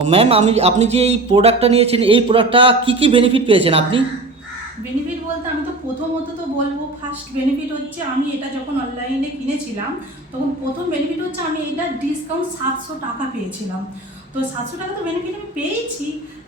Ma'am আপনি যে এই প্রোডাক্টটা নিয়েছেন, এই প্রোডাক্টটা কি বেনিফিট পেয়েছেন আপনি? বেনিফিট বলতে আমি তো প্রথমত তো বলবো, ফার্স্ট বেনিফিট হচ্ছে আমি এটা যখন অনলাইনে কিনেছিলাম তখন প্রথম বেনিফিট হচ্ছে আমি এটা ডিসকাউন্ট 700 টাকা পেয়েছিলাম। তো 700 টাকা তো বেনিফিট আমি পেয়েছি।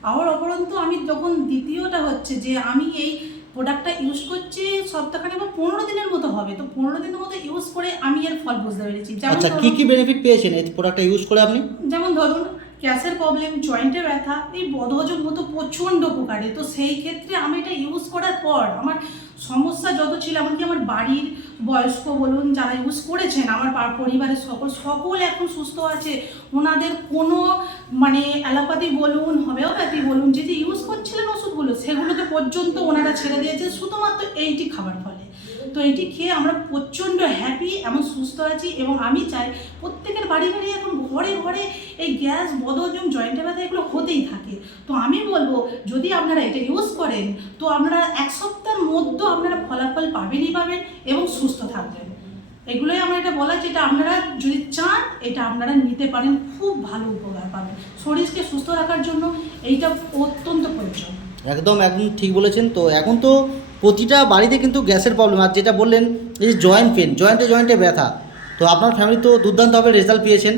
আবার অপরন্তু আমি যখন দ্বিতীয়টা হচ্ছে যে আমি এই প্রোডাক্টটা ইউজ করছি সপ্তাহখানে বা 15 দিনের মতো হবে, তো 15 দিনের মতো ইউজ করে আমি এর ফল বুঝতে পেরেছি। যেমন আচ্ছা, কি বেনিফিট পেয়েছেন এই প্রোডাক্টটা ইউজ করে আপনি? যেমন ধরুন গ্যাসের প্রবলেম, জয়েন্টে ব্যথা, এই বদহজম হতো প্রচণ্ড উপকারে। তো সেই ক্ষেত্রে আমি এটা ইউজ করার পর আমার সমস্যা যত ছিল, এমনকি আমার বাড়ির বয়স্ক বলুন যারা ইউজ করেছেন, আমার পরিবারের সকল এখন সুস্থ আছে। ওনাদের কোনো মানে অ্যালোপ্যাথি বলুন হোমিওপ্যাথি বলুন যে ইউজ করছিলেন ওষুধগুলো, সেগুলোকে পর্যন্ত ওনারা ছেড়ে দিয়েছে শুধুমাত্র এইটি খাবার ফলে। তো এটি খেয়ে আমরা প্রচণ্ড হ্যাপি এবং সুস্থ আছি। এবং আমি চাই প্রত্যেকের বাড়ি বাড়ি এখন ঘরে ঘরে এই গ্যাস, বদহজম, জয়েন্টে ব্যথা এগুলো হতেই থাকে। তো আমি বলবো যদি আপনারা এটা ইউজ করেন তো আপনারা 1 সপ্তাহের মধ্যে আপনারা ফলাফল পাবেনই পাবেন এবং সুস্থ থাকবেন। এগুলোই আমার এটা বলা, যেটা আপনারা যদি চান এটা আপনারা নিতে পারেন, খুব ভালো উপকার পাবেন। শরীরকে সুস্থ রাখার জন্য এইটা অত্যন্ত প্রয়োজন। একদম একদম ঠিক বলেছেন। তো এখন তো প্রতিটা বাড়িতে কিন্তু গ্যাসের প্রবলেম, আর যেটা বললেন এই যে জয়েন্ট পেন, জয়েন্টে ব্যথা, তো আপনার ফ্যামিলি তো দুর্দান্তভাবে রেজাল্ট পেয়েছেন,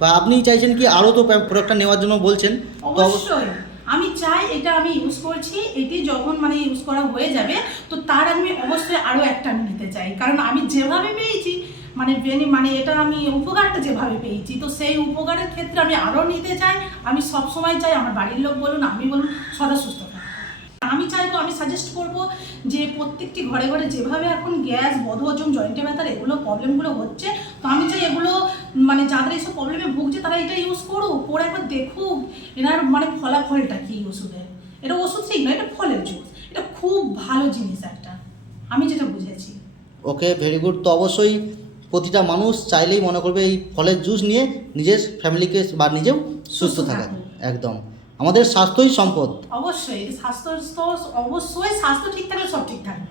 বা আপনি চাইছেন কি আরও তো প্রোডাক্টটা নেওয়ার জন্য বলছেন। তো অবশ্যই আমি চাই এটা আমি ইউজ করছি, এটি যখন মানে ইউজ করা হয়ে যাবে তো তার আমি অবশ্যই আরও একটা আমি নিতে চাই। কারণ আমি যেভাবে পেয়েছি মানে এটা আমি উপকারটা যেভাবে পেয়েছি, তো সেই উপকারের ক্ষেত্রে আমি আরও নিতে চাই। আমি সবসময় চাই আমার বাড়ির লোক বলুন আমি বলুন সদা সুস্থ থাকবে। আমি চাইবো, আমি সাজেস্ট করব যে প্রত্যেকটি ঘরে ঘরে যেভাবে এখন গ্যাস, বদহজম, জয়েন্টে ব্যথার এগুলো প্রবলেমগুলো হচ্ছে, তো আমি চাই এগুলো মানে যাদের এইসব প্রবলেমে ভুগছে তারা এটা ইউজ করুক, করে একবার দেখুক এনার মানে ফলাফলটা কী ওষুধের। এটা ওষুধ ঠিক নয়, এটা ফলের জুস। এটা খুব ভালো জিনিস একটা, আমি যেটা বুঝেছি। ওকে, ভেরি গুড। তো অবশ্যই প্রতিটা মানুষ চাইলেই মনে করবে এই ফলের জুস নিয়ে নিজের ফ্যামিলিকে বা নিজেও সুস্থ থাকা। একদম, আমাদের স্বাস্থ্যই সম্পদ। অবশ্যই স্বাস্থ্য ঠিক থাকলে সব ঠিক থাকবে।